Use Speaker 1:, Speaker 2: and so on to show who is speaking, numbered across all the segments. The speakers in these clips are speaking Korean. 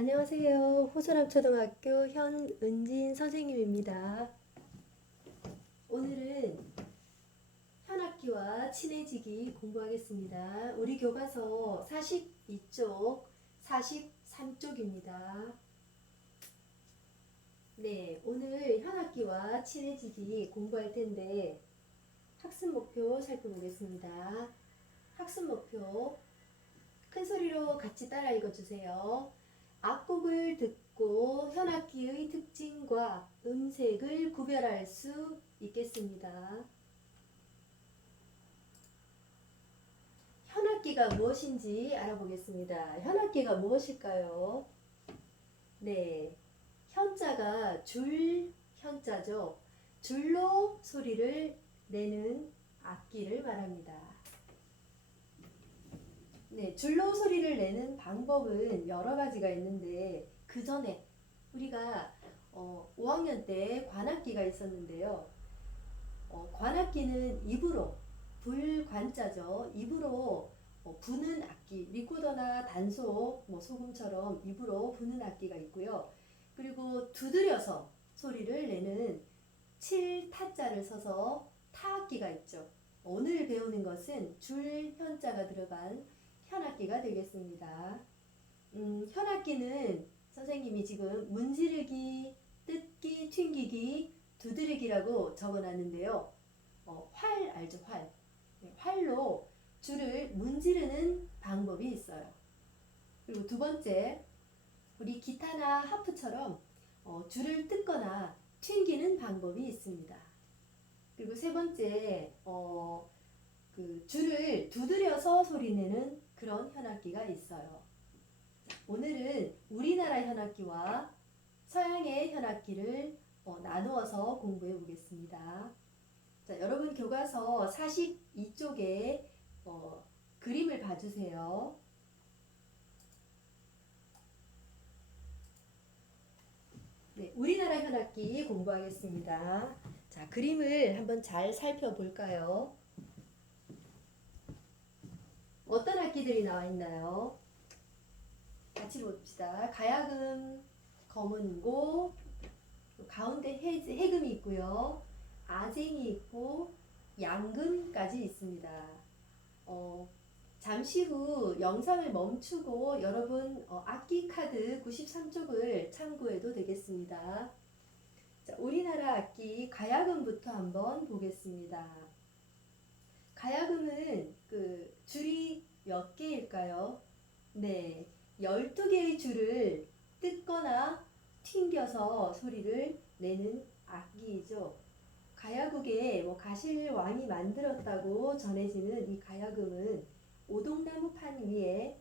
Speaker 1: 안녕하세요. 호소남초등학교 현은진 선생님입니다. 오늘은 현악기와 친해지기 공부하겠습니다. 우리 교과서 42쪽, 43쪽입니다. 네, 오늘 현악기와 친해지기 공부할 텐데 학습 목표 살펴보겠습니다. 학습 목표 큰 소리로 같이 따라 읽어주세요. 악곡을 듣고 현악기의 특징과 음색을 구별할 수 있겠습니다. 현악기가 무엇인지 알아보겠습니다. 현악기가 무엇일까요? 네, 현자가 줄 현자죠. 줄로 소리를 내는 악기를 말합니다. 네, 줄로 소리를 내는 방법은 여러 가지가 있는데 그 전에 우리가 어, 5학년 때 관악기가 있었는데요. 어, 관악기는 입으로 불관자죠. 입으로 어, 부는 악기, 리코더나 단소, 뭐 소금처럼 입으로 부는 악기가 있고요. 그리고 두드려서 소리를 내는 칠타자를 써서 타악기가 있죠. 오늘 배우는 것은 줄 현자가 들어간 현악기가 되겠습니다. 음, 현악기는 선생님이 지금 문지르기, 뜯기, 튕기기, 두드리기라고 적어놨는데요. 어, 활 알죠? 활. 네, 활로 줄을 문지르는 방법이 있어요. 그리고 두 번째, 우리 기타나 하프처럼 어, 줄을 뜯거나 튕기는 방법이 있습니다. 그리고 세 번째, 어, 그 줄을 두드려서 소리내는 그런 현악기가 있어요. 오늘은 우리나라 현악기와 서양의 현악기를 어, 나누어서 공부해 보겠습니다. 자, 여러분 교과서 42쪽에 어, 그림을 봐주세요. 네, 우리나라 현악기 공부하겠습니다. 자, 그림을 한번 잘 살펴볼까요? 어떤 악기들이 나와 있나요? 같이 봅시다. 가야금, 검은고, 가운데 해, 해금이 있고요. 아쟁이 있고 양금까지 있습니다. 어, 잠시 후 영상을 멈추고 여러분 어, 악기 카드 93쪽을 참고해도 되겠습니다. 자, 우리나라 악기 가야금부터 한번 보겠습니다. 가야금은 그 줄이 몇 개일까요? 네, 12개의 줄을 뜯거나 튕겨서 소리를 내는 악기이죠. 가야국에 뭐 가실왕이 만들었다고 전해지는 이 가야금은 오동나무 판 위에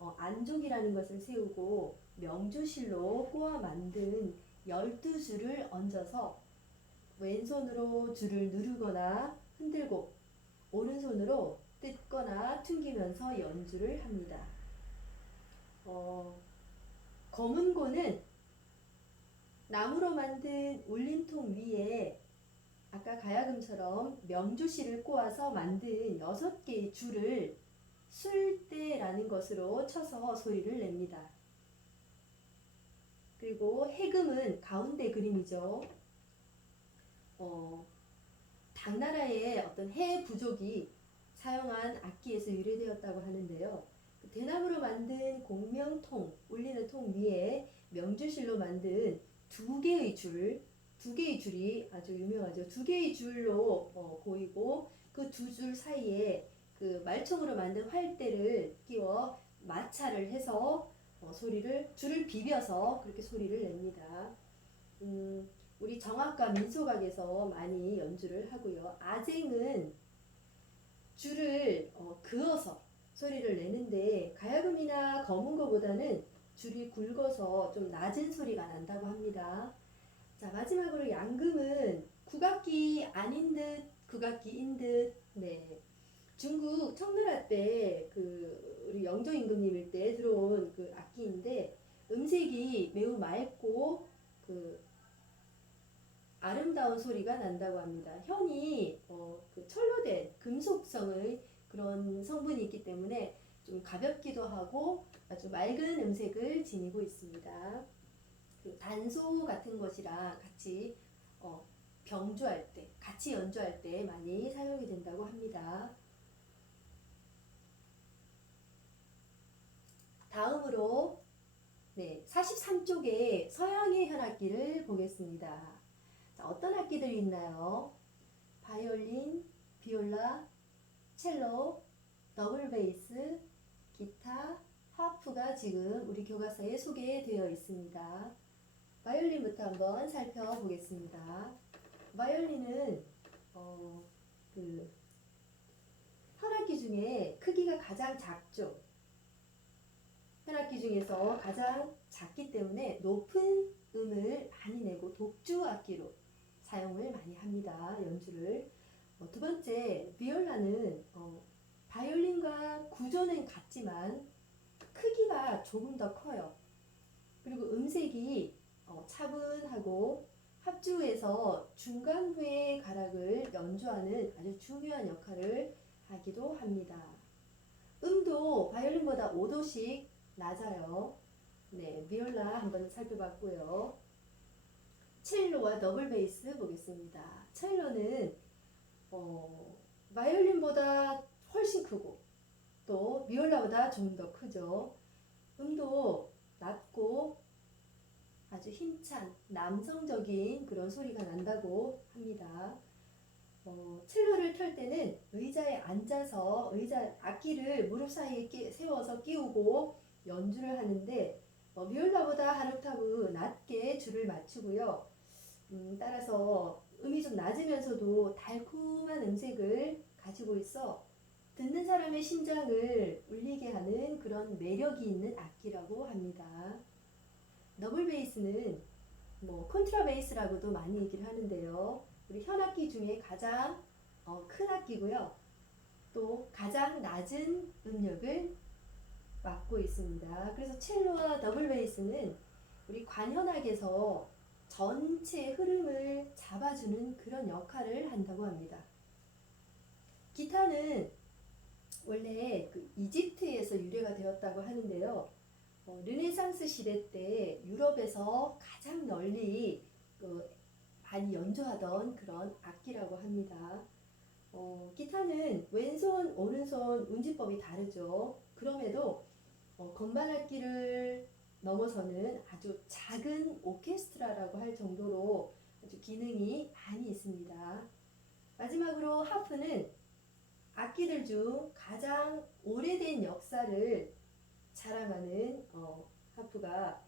Speaker 1: 어, 안족이라는 것을 세우고 명주실로 꼬아 만든 12줄을 얹어서 왼손으로 줄을 누르거나 흔들고 오른손으로 뜯거나 튕기면서 연주를 합니다. 어, 검은고는 나무로 만든 울림통 위에 아까 가야금처럼 명주실을 꼬아서 만든 여섯 개의 줄을 술대라는 것으로 쳐서 소리를 냅니다. 그리고 해금은 가운데 그림이죠. 어, 당나라의 어떤 해 부족이 사용한 악기에서 유래되었다고 하는데요. 그 대나무로 만든 공명통, 울리는 통 위에 명주실로 만든 두 개의 줄, 두 개의 줄이 아주 유명하죠. 두 개의 줄로 어, 보이고 그 두 줄 사이에 그 말총으로 만든 활대를 끼워 마찰을 해서 어, 소리를 줄을 비벼서 그렇게 소리를 냅니다. 음, 우리 정악과 민속악에서 많이 연주를 하고요. 아쟁은 줄을 어, 그어서 소리를 내는데 가야금이나 검은 거보다는 줄이 굵어서 좀 낮은 소리가 난다고 합니다. 자 마지막으로 양금은 국악기 아닌 듯 국악기인 듯 네. 중국 청나라 때 그 우리 영조 임금님일 때 들어온 그 악기인데 음색이 매우 맑고 그 아름다운 소리가 난다고 합니다. 현이 어, 그 철로 된 금속성의 그런 성분이 있기 때문에 좀 가볍기도 하고 아주 맑은 음색을 지니고 있습니다. 그 단소 같은 것이랑 같이 어, 병주할 때, 같이 연주할 때 많이 사용이 된다고 합니다. 다음으로 네, 43쪽에 서양의 현악기를 보겠습니다. 자, 어떤 악기들이 있나요? 바이올린, 비올라, 첼로, 더블 베이스, 기타, 하프가 지금 우리 교과서에 소개되어 있습니다. 바이올린부터 한번 살펴보겠습니다. 바이올린은 어, 그 현악기 중에 크기가 가장 작죠. 현악기 중에서 가장 작기 때문에 높은 음을 많이 내고 독주 악기로 사용을 많이 합니다. 연주를. 어, 두 번째, 비올라는 어, 바이올린과 구조는 같지만 크기가 조금 더 커요. 그리고 음색이 어, 차분하고 합주에서 중간부의 가락을 연주하는 아주 중요한 역할을 하기도 합니다. 음도 바이올린보다 5도씩 낮아요. 네, 비올라 한번 살펴봤고요. 첼로와 더블 베이스 보겠습니다. 첼로는 어, 바이올린보다 훨씬 크고 또 비올라보다 좀 더 크죠. 음도 낮고 아주 힘찬 남성적인 그런 소리가 난다고 합니다. 어, 첼로를 켤 때는 의자에 앉아서 의자 악기를 무릎 사이에 끼, 세워서 끼우고 연주를 하는데 어, 비올라보다 한 옥타브 낮게 줄을 맞추고요. 음, 따라서 음이 좀 낮으면서도 달콤한 음색을 가지고 있어 듣는 사람의 심장을 울리게 하는 그런 매력이 있는 악기라고 합니다. 더블 베이스는 뭐 콘트라 베이스라고도 많이 얘기를 하는데요. 우리 현악기 중에 가장 어, 큰 악기고요. 또 가장 낮은 음력을 맡고 있습니다. 그래서 첼로와 더블 베이스는 우리 관현악에서 전체 흐름을 잡아주는 그런 역할을 한다고 합니다. 기타는 원래 그 이집트에서 유래가 되었다고 하는데요. 어, 르네상스 시대 때 유럽에서 가장 널리 그 많이 연주하던 그런 악기라고 합니다. 어, 기타는 왼손, 오른손 운지법이 다르죠. 그럼에도 어, 건반 악기를 넘어서는 아주 작은 오케스트라라고 할 정도로 아주 기능이 많이 있습니다. 마지막으로 하프는 악기들 중 가장 오래된 역사를 자랑하는 어, 하프가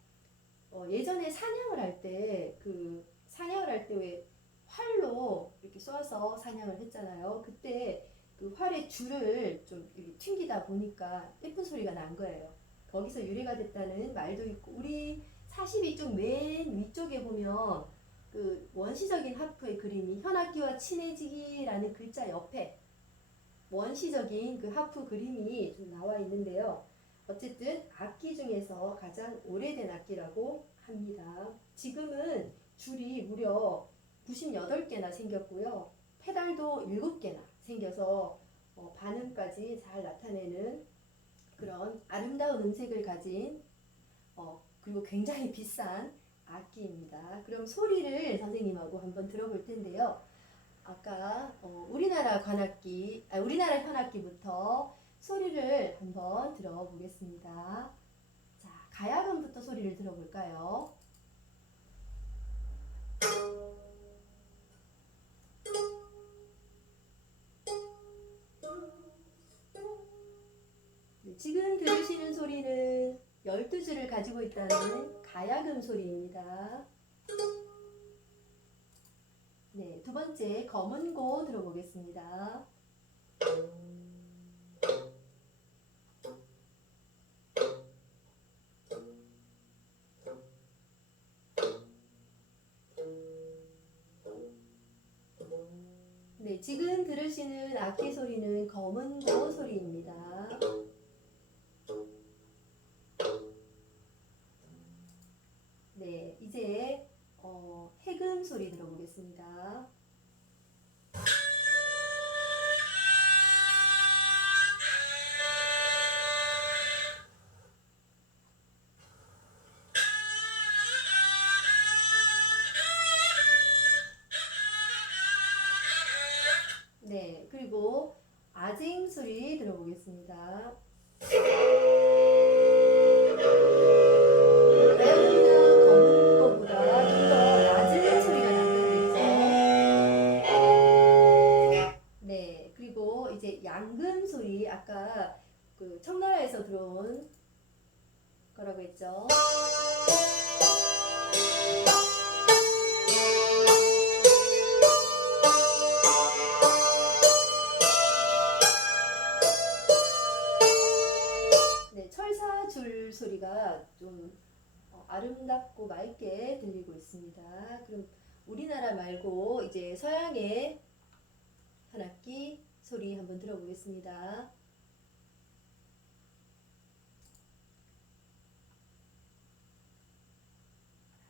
Speaker 1: 어, 예전에 사냥을 할 때 그 사냥을 할 때 왜 활로 이렇게 쏘아서 사냥을 했잖아요. 그때 그 활의 줄을 좀 튕기다 보니까 예쁜 소리가 난 거예요. 거기서 유래가 됐다는 말도 있고 우리 42쪽 맨 위쪽에 보면 그 원시적인 하프의 그림이 현악기와 친해지기라는 글자 옆에 원시적인 그 하프 그림이 좀 나와 있는데요. 어쨌든 악기 중에서 가장 오래된 악기라고 합니다. 지금은 줄이 무려 98개나 생겼고요. 페달도 7개나 생겨서 어, 반음까지 잘 나타내는 그런 아름다운 음색을 가진 어, 그리고 굉장히 비싼 악기입니다. 그럼 소리를 선생님하고 한번 들어볼 텐데요. 아까 어, 우리나라 관악기, 아, 우리나라 현악기부터 소리를 한번 들어보겠습니다. 자, 가야금부터 소리를 들어볼까요? 지금 들으시는 소리는 12줄을 가지고 있다는 가야금 소리입니다. 네, 두 번째 검은 고 들어보겠습니다. 네, 지금 들으시는 악기 소리는 검은 고 소리입니다. 보겠습니다. 바이올린은 검은 거보다 좀 더 낮은 소리가 나겠죠. 네, 그리고 이제 양금 소리 아까 그 청나라에서 들어온 거라고 했죠. 그럼 우리나라 말고 이제 서양의 한 악기 소리 한번 들어보겠습니다.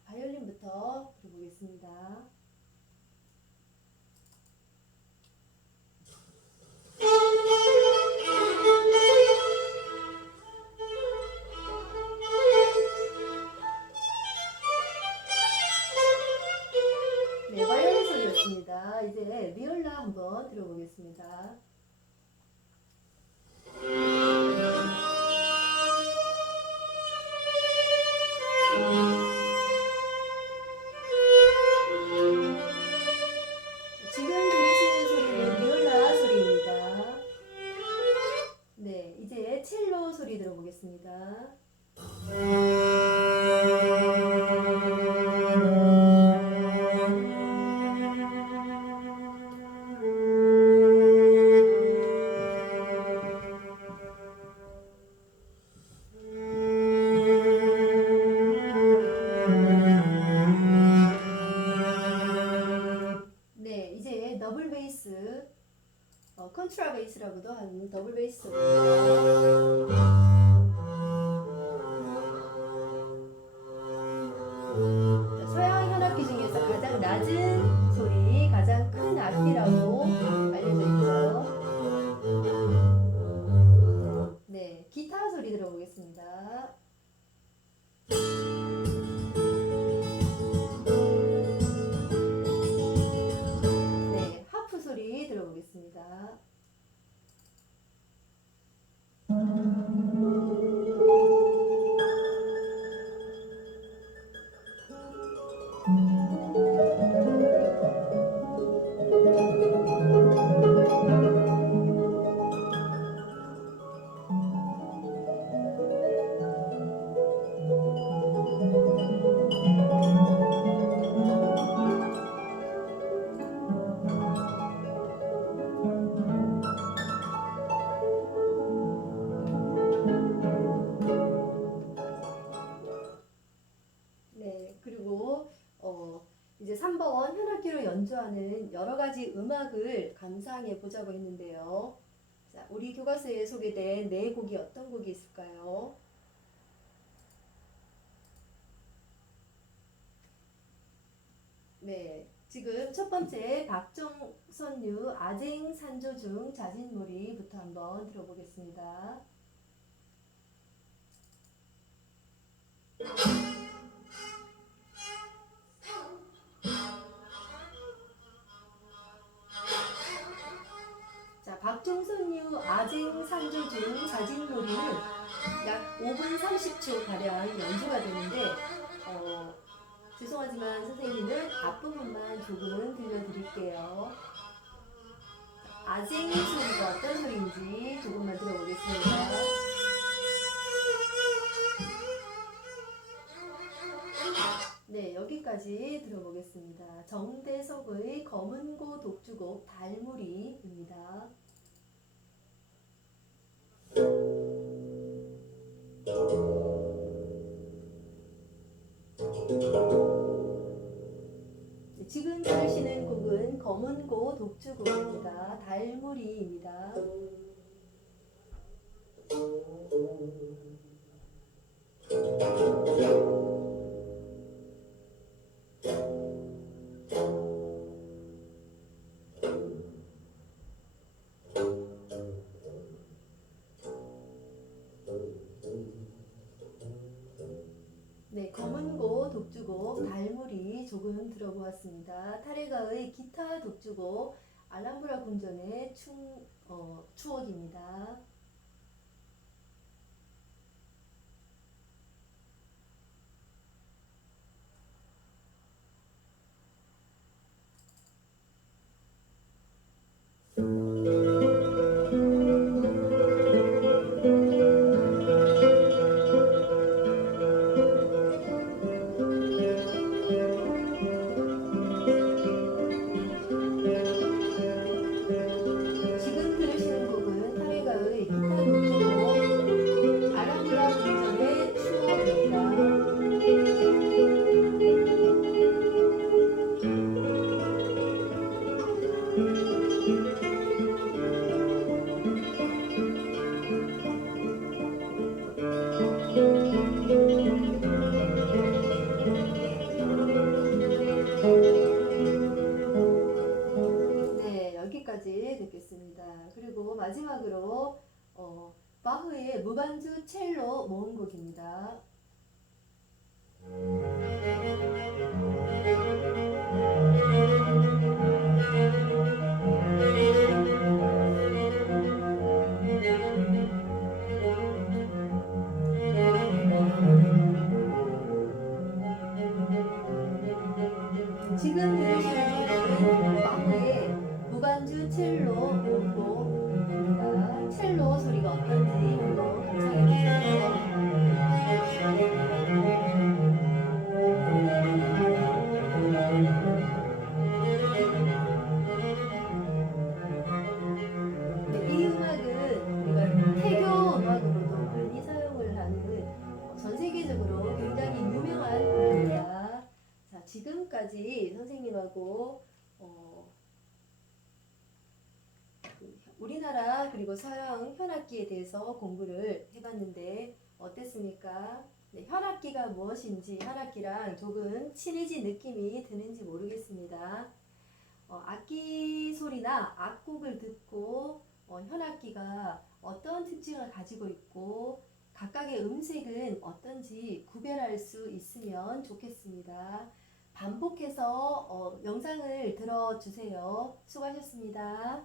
Speaker 1: 바이올린부터 들어보겠습니다. 보겠습니다. 네, 이제 더블 베이스, 어, 컨트라 베이스라고도 하는 더블 베이스 낮은 소리, 가장 큰 악기라고 이제 3번 현악기로 연주하는 여러 가지 음악을 감상해 보자고 했는데요. 자, 우리 교과서에 소개된 네 곡이 어떤 곡이 있을까요? 네, 지금 첫 번째 박정선유 아쟁 산조 중 자진몰이부터 한번 들어보겠습니다. 박종선유 아쟁 산조 중 자진몰이는 약 5분 30초 가량 연주가 되는데 어, 죄송하지만 선생님은 앞부분만 조금 들려드릴게요. 자, 아쟁 소리가 어떤 소리인지 조금만 들어보겠습니다. 네, 여기까지 들어보겠습니다. 정대석의 검은고 독주곡 달무리입니다. 검은고 독주곡입니다. 달무리입니다. 독주곡 달무리 조금 들어보았습니다. 타레가의 기타 독주곡 알람브라 궁전의 충, 어, 추억입니다. 좋은 곡입니다. 지금 들으시는 곡은 바흐의 무반주 첼로 우리나라 그리고 서양 현악기에 대해서 공부를 해봤는데 어땠습니까? 네, 현악기가 무엇인지 현악기랑 조금 친해진 느낌이 드는지 모르겠습니다. 어, 악기 소리나 악곡을 듣고 어, 현악기가 어떤 특징을 가지고 있고 각각의 음색은 어떤지 구별할 수 있으면 좋겠습니다. 반복해서 어, 영상을 들어주세요. 수고하셨습니다.